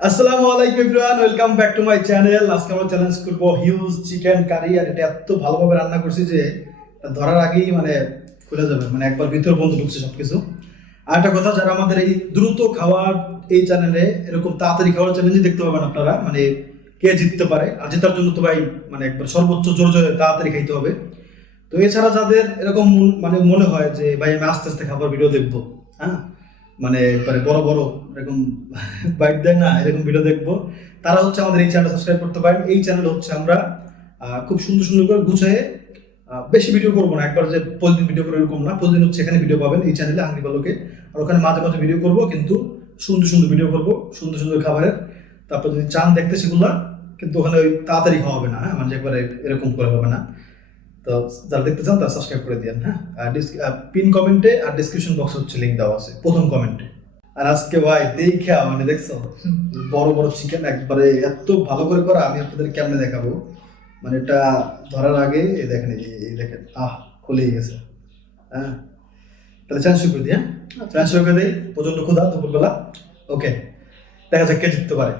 আসসালামু আলাইকুম everyone, welcome back to my channel. আজকে আমরা চ্যালেঞ্জ করব হিউজ চিকেন কারি। আর এটা এত ভালোভাবে রান্না করছি যে এটা ধরার আগেই মানে খুলে যাবে, মানে একবার ভিতর বন্ধ ঢুকছে সবকিছু। আর একটা কথা, যারা আমাদের এই দ্রুত খাওয়ার এই চ্যানেলে এরকম তাড়াতাড়ি খাওয়ার চ্যালেঞ্জই দেখতে পাবেন আপনারা, মানে কে জিততে পারে। আর জেতার জন্য তো ভাই মানে একবার সর্বোচ্চ জোরে জোরে তাড়াতাড়ি খাইতে হবে। তো এছাড়া যাদের এরকম মানে মনে হয় যে ভাই আমি আস্তে আস্তে খাবার ভিডিও দেখবো, হ্যাঁ, মানে একবারে বড় বড় এরকম বাইট দেয় না, এরকম ভিডিও দেখবো, তারা হচ্ছে আমাদের এই চ্যানেল সাবস্ক্রাইব করতে পারেন। এই চ্যানেল হচ্ছে আমরা খুব সুন্দর সুন্দর করে গুছিয়ে বেশি ভিডিও করবো না, একবার যে প্রতিদিন ভিডিও করে এরকম না, প্রতিদিন হচ্ছে এখানে ভিডিও পাবেন এই চ্যানেলে হাঙ্গরি বালকে। আর ওখানে মাঝে মাঝে ভিডিও করবো, কিন্তু সুন্দর সুন্দর ভিডিও করবো, সুন্দর সুন্দর খাবারের। তারপর যদি চান দেখতে সেগুলা, কিন্তু ওখানে ওই তাড়াতাড়ি খাওয়া হবে না, হ্যাঁ, মানে একবারে এরকম করে হবে না। তো যারা দেখতে চান তারা সাবস্ক্রাইব করে দিন, হ্যাঁ। আর পিন কমেন্টে আর ডিসক্রিপশন বক্স হচ্ছে লিঙ্ক দেওয়া আছে প্রথম কমেন্টে। আর আজকে ভাই দেখা মানে দেখছো, বড় বড় চিকেন একবারে এত ভালো করে করা, আমি আপনাদের কেমনে দেখাবো। মানে এটা ধরার আগে এই দেখেন, এই দেখেন, খুলেই গেছে, হ্যাঁ। তাহলে চান্স শুরু করে দিই, হ্যাঁ, চান্স শুরু করে দিই। প্রচন্ড ক্ষুধা দুপুরবেলা। ওকে, দেখা যাক কে জিততে পারে।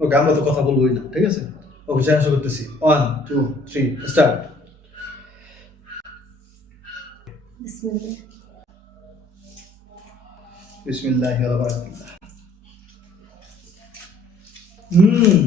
ওকে, আমরা তো কথা বলবোই না, ঠিক আছে। ওকে, চান্স শুরু করতেছি। 1 2 3 স্টার্ট। বিসমিল্লাহ। বিসমিল্লাহি ওয়া বারাকাতুহু। হুম,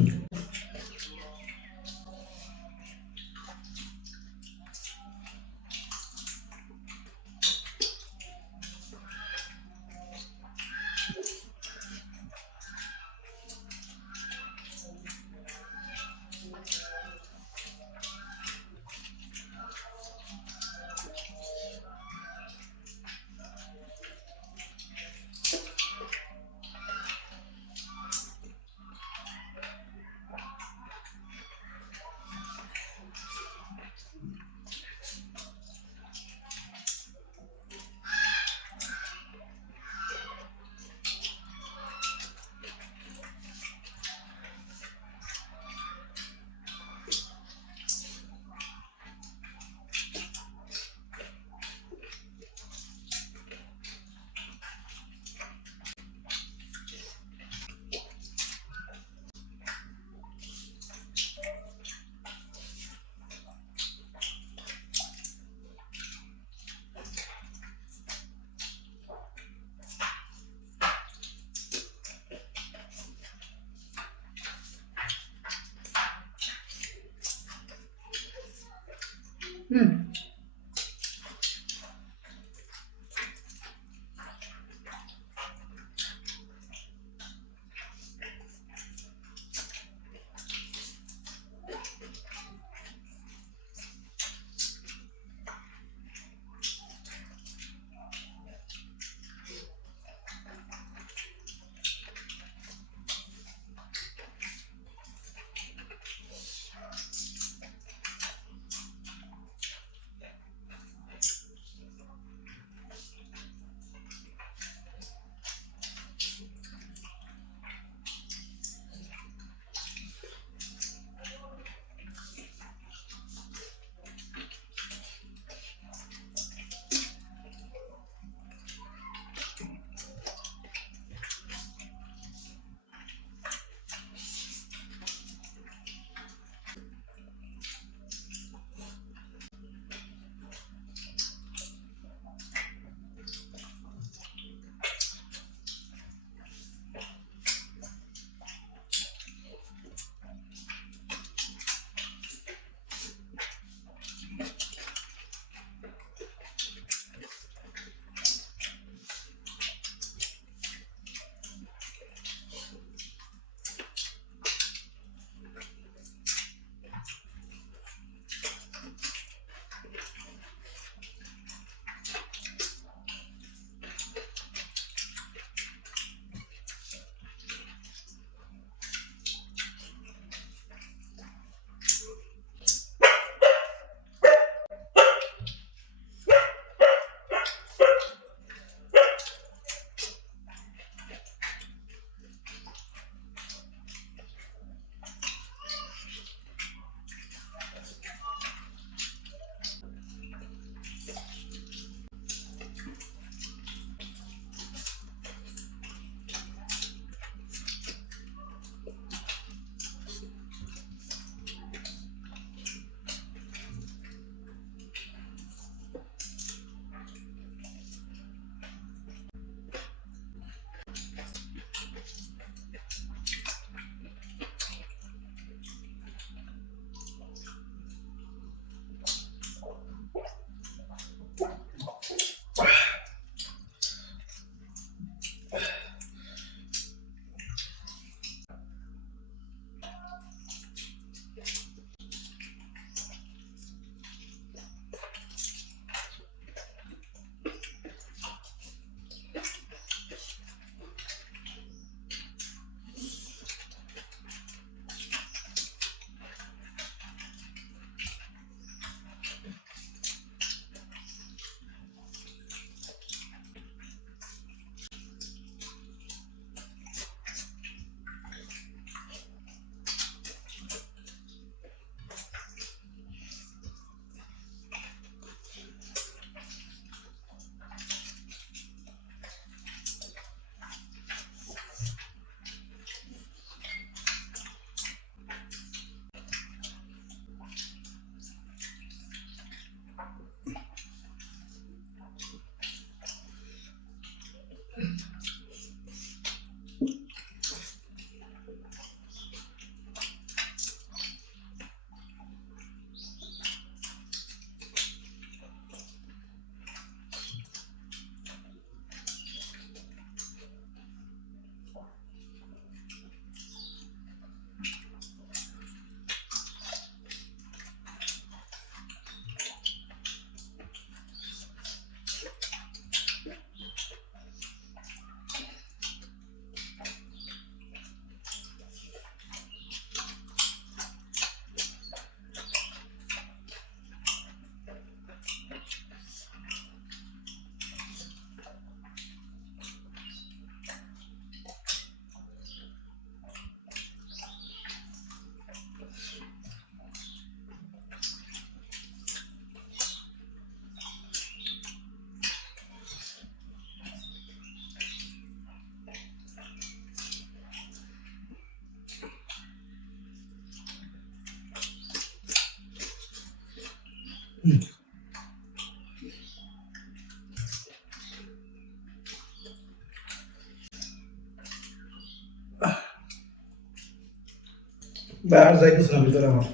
বাইরে যাইতেছে না ভিতরে আমার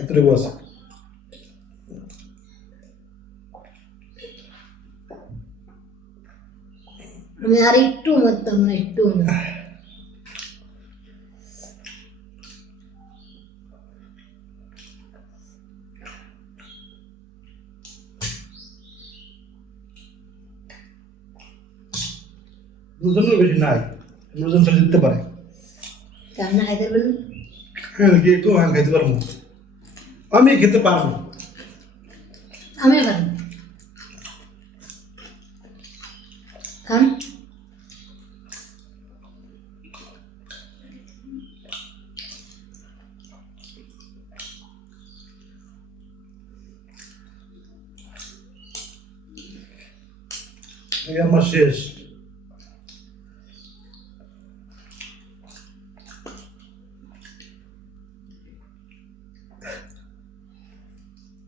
এতটুকু আছে। আমি আর একটু মরতাম না, একটু না। দুজন বেশি নাই, দুজন চলে যেতে পারে। রান্না খাইতে পারবেন? হ্যাঁ কি তো আমি খাইতে পারবো, আমি খেতে পারবো। আমি পারবো। খান। এই আমার শেষ।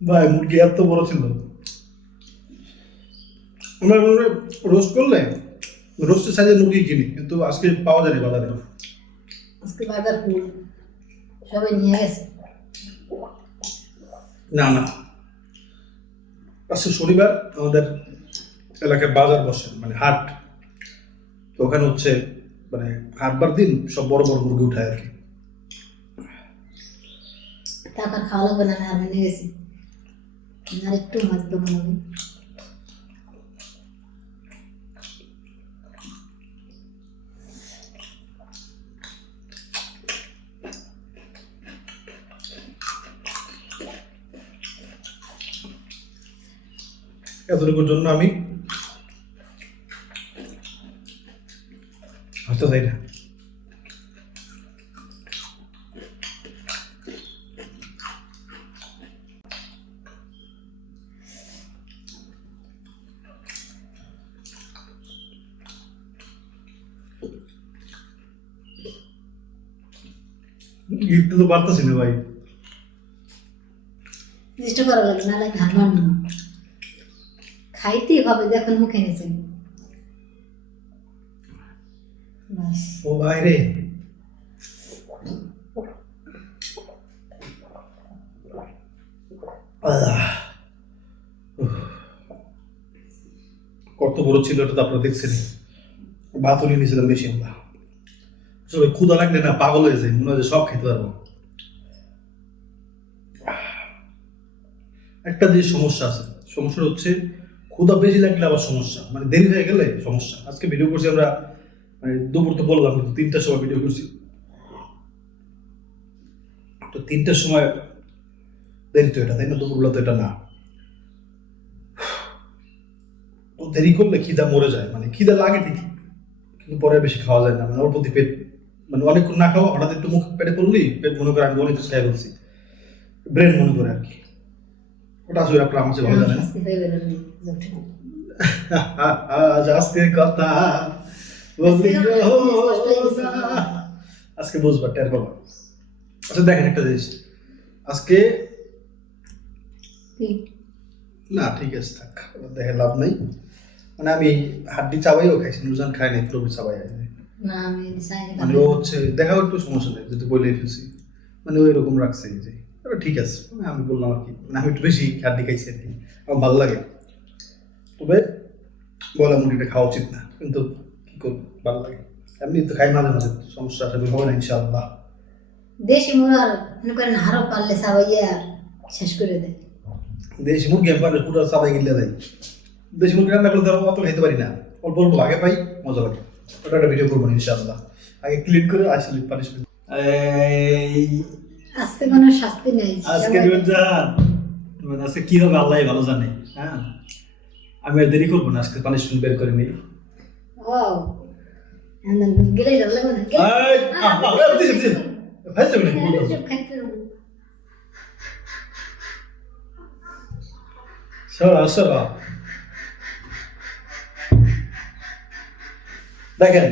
ভাই মুরগি এত বড় ছিল, আমরা রোস্ট করলে রোস্টের সাইজের মুরগি কিনি, কিন্তু আজকে পাওয়া যায়নি বাজারে। আজকে বাজার ফুল সবাই নিয়ে গেছে। না না, আজকে শনিবার আমাদের এলাকায় বাজার বসে, মানে হাট। তো ওখানে হচ্ছে মানে হাটবার দিন সব বড় বড় মুরগি উঠায় আর কি। টাকা খাওয়া লাগবে না, আমি আর নিয়ে গেছি। আর একটু মাছ দোকান হবে। এতটুকুর জন্য আমি হাসতে চাই না। গিফট তো পারতেছি না ভাই। চেষ্টা করা লাগে, না লাগে হার মানব না। খাইতেই হবে, যখন মুখে নিয়েছেন বাস। ও ভাই রে, কত বড় ছিল এটা তো আপনারা দেখছেন। ভাতও নিয়ে নিয়েছিলাম বেশি। আমরা আসলে ক্ষুধা লাগলে না পাগল হয়ে যায়, মনে হয় যে সব খেতে পারবো। একটা যে সমস্যা আছে, সমস্যাটা হচ্ছে ক্ষুধা বেশি লাগলে আবার সমস্যা, মানে দেরি হয়ে গেলে সমস্যা। আজকে ভিডিও করছি আমরা, মানে দুপুর তো বললাম, কিন্তু 3টার সময় ভিডিও করছি। তো 3টার সময় দেরি তো এটা, তাই না? দুপুরবেলা তো এটা না। তো দেরি করলে খিদা মরে যায়, মানে খিদা লাগে ঠিক, কিন্তু পরে বেশি খাওয়া যায় না। মানে ওর প্রতি পেট, মানে অনেকক্ষণ না খাওয়া, হঠাৎ একটু মুখ পেটে পড়লি পেট মনে করে আমি অনেক কিছু খাই বলছি, ব্রেন মনে করে আর কি। ওটা আসলে আপনার আমার চেয়ে ভালো জানেন। শাস্তি হয়ে গেল আমি যখন। আজ আজকে কথা বললি না, আজকে বুঝবা, টের পাবা। আচ্ছা দেখেন একটা জিনিস, আজকে কি? না ঠিক আছে থাক, দেখে লাভ নেই। মানে আমি হাড্ডি চাবাইও খাইছি, নুরজান খাই নাই, পুরোপুরি চাবাই। না আমি চাইনি। মানে ও হচ্ছে দেখাও একটু সমস্যা নেই, যদি বলে ফেলছি, মানে ওই রকম রাখছে যে ঠিক আছে। মানে আমি বললাম আর কি, মানে আমি একটু বেশি হাড্ডি খাইছি আর কি, আমার ভালো লাগে। তবে বলা মুরগিটা খাওয়া উচিত না, কিন্তু কি করবো, ভালো লাগে। এমনি তো খাই মাঝে মাঝে, সমস্যা আশা করি হবে না ইনশাআল্লাহ। দেশি মুরগার মনে করেন হারও পারলে চাবাইয়ে আর শেষ করে দেয়। দেশি মুরগি আমি পারলে পুরো চাবাই গিলে দেয়। দেশি মুরগি রান্না করলে ধরো অত খাইতে পারি না, অল্প অল্প আগে পাই, মজা লাগে। ওটা একটা ভিডিও করবো ইনশাআল্লাহ, আগে ক্লিন করে আসলে পানিশমেন্ট। আজকে কোনো শাস্তি নেই। আজকে মানে আজকে কি হবে আল্লাহ ভালো জানে। হ্যাঁ আমি আর দেরি করবো না, আজকে পানিশমেন্ট বের করে নিই। ও গেলে যাবে না, দেখেন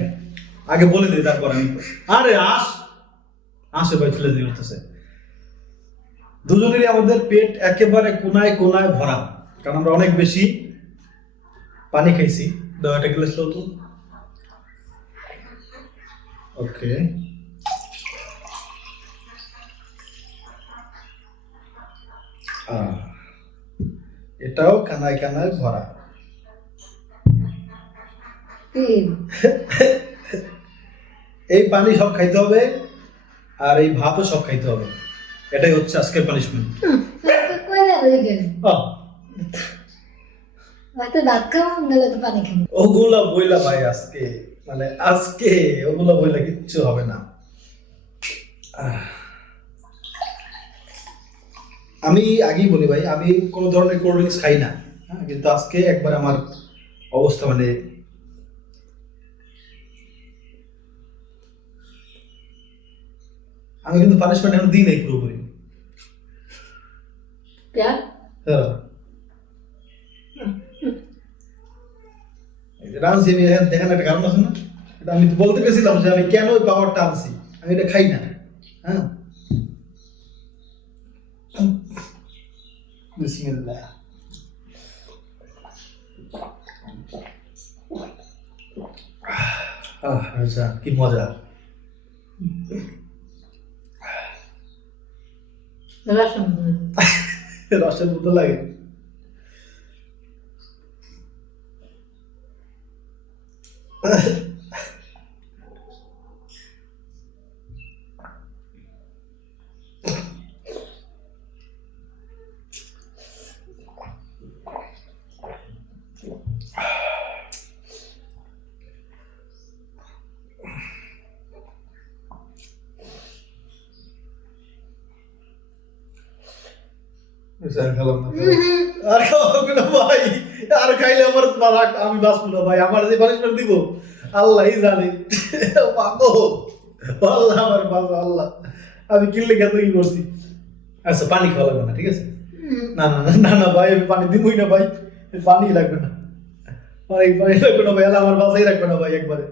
আগে বলে দিই, তারপর আমি আরে আসে ভাই ছেলে দিয়ে উঠতেছে। দুজনেরই আমাদের পেট একেবারে কোনায় কোনায় ভরা, কারণ আমরা অনেক বেশি পানি খাইছি। দয়াটা গ্লাস লো তো। ওকে, এটাও কানায় কানায় ভরা। এই পানি সব খাইতে হবে, আর এই ভাতও সব খাইতে হবে। এটাই হচ্ছে আজকের পানিশমেন্ট। কইলা হয়ে গেল হয়তো ভাত খাবো নাহলে তো পানি খাবো। ওগুলা বইলা ভাই আজকে, মানে আজকে ওগুলা বইলা কিচ্ছু হবে না। আমি আগেই বলি ভাই, আমি কোনো ধরনের কোল্ড ড্রিঙ্কস খাই না, হ্যাঁ, কিন্তু আজকে একবার আমার অবস্থা মানে আমি কিন্তু পানিশমেন্ট এখন দিই নাই পুরোপুরি। প্যার হ্যাঁ, এই যে রাঁধছি আমি, এখন দেখেন একটা কারণ আছে না, এটা আমি তো বলতে গেছিলাম যে আমি কেন ওই পাওয়ারটা আনছি, আমি এটা খাই না। হ্যাঁ, বিসমিল্লাহ। আচ্ছা, কি মজা। রসম রসের মতো লাগে। খেলাম না, আর খাওয়াবো না ভাই, আর খাইলে আমার আমি বাঁচবো না ভাই, আমার যে পানিশমেন্ট দিব আল্লাহই জানে। পাবো আল্লাহ, আমার বাঁচো আল্লাহ। আমি কিনলে খেতে কি করছি। আচ্ছা, পানি খাওয়া লাগবে না, ঠিক আছে? না না না না ভাই, আমি পানি দিবই না ভাই, পানি লাগবে না, পানি লাগবে না ভাই, আল্লাহ আমার বাঁচাই রাখবে না ভাই একবারে।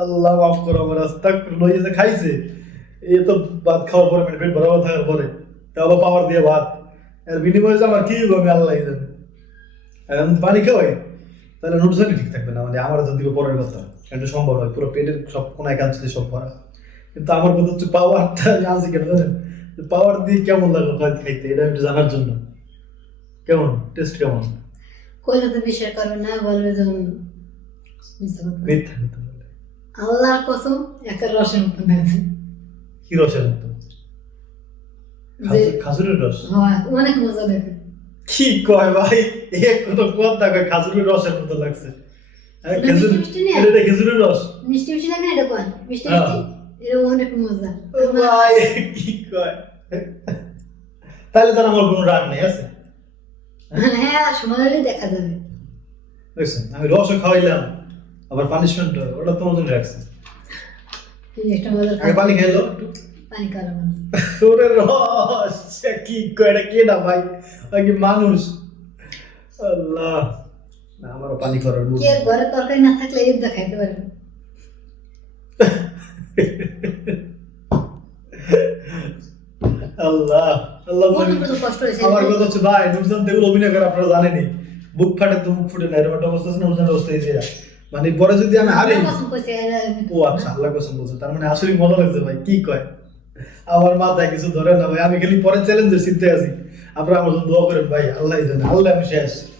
আল্লাহ মাফ করো আমার, আস্তাক লইয়ে যে খাইছে, এ তো ভাত খাওয়ার পরে মানে পেট ভরা থাকার পরে তাহলে পাওয়ার দিয়ে ভাত, এর বিনিময়ে যে আমার কি হবে আমি আল্লাহ জানি। আর আমি পানি খাওয়াই তাহলে নুটসানি ঠিক থাকবে না, মানে আমার যদি পরের কথা এটা সম্ভব হয়, পুরো পেটের সব কোনায় কাঁচতে সব ভরা। কিন্তু আমার কথা হচ্ছে পাওয়ারটা আমি আনছি কেন জানেন? পাওয়ার দিয়ে কেমন লাগলো খাইতে, এটা একটু জানার জন্য। কেমন টেস্ট, কেমন? কইলে তো বিশ্বাস করবে না, বলবে যে মিথ্যা কথা। মিথ্যা মিথ্যা বলে। আল্লাহর কসম একটা রসের মতো লাগছে। কি রসের মতো? যে খাজুরের রস? হয়, অনেক মজা দেখে। কি কয় ভাই, এক কত কথা কয় খাজুরের রসের মতো লাগছে। খেজুর, এটা খেজুরের রস মিষ্টি মিষ্টি লাগে না, এটা কোন মিষ্টি মিষ্টি, এটা অনেক মজা। ভাই কি কয়, তাহলে তার আমার কোনো রাগ নেই আছে। হ্যাঁ, সময় হলে দেখা যাবে। দেখছেন, আমি রসও খাওয়াইলাম, আবার পানিশমেন্ট ওটা তোমার জন্য রাখছে। একটা মজা আগে পানি খাইলো একটু, পানি খাওয়াবো। ওরে রস, কি কয় এটা, কে না ভাই, কি মানুষ? আল্লাহ, না আমারও পানি করার কি আর ঘরে তরকারি না থাকলে এই দা খাইতে পারবে। আল্লাহ আল্লাহ। কষ্ট হয়েছে আমার কথা হচ্ছে ভাই, নুরজান তো এগুলো অভিনয় করে আপনারা জানেনি, বুক ফাটে তো মুখ ফুটে না, এরকম একটা অবস্থা আছে না নুরজানের অবস্থা এই যে, মানে পরে যদি আমি হারি। ও আচ্ছা, আল্লাহ কসম বলছে, তার মানে আসলে মজা লাগছে ভাই, কি কয় আমার মাথায় কিছু ধরে না ভাই, আমি খালি পরে চ্যালেঞ্জের চিন্তায় আছি। আপনারা আমার জন্য দোয়া করেন ভাই, আল্লাহ জানে, আল্লাহ আমি শেষ।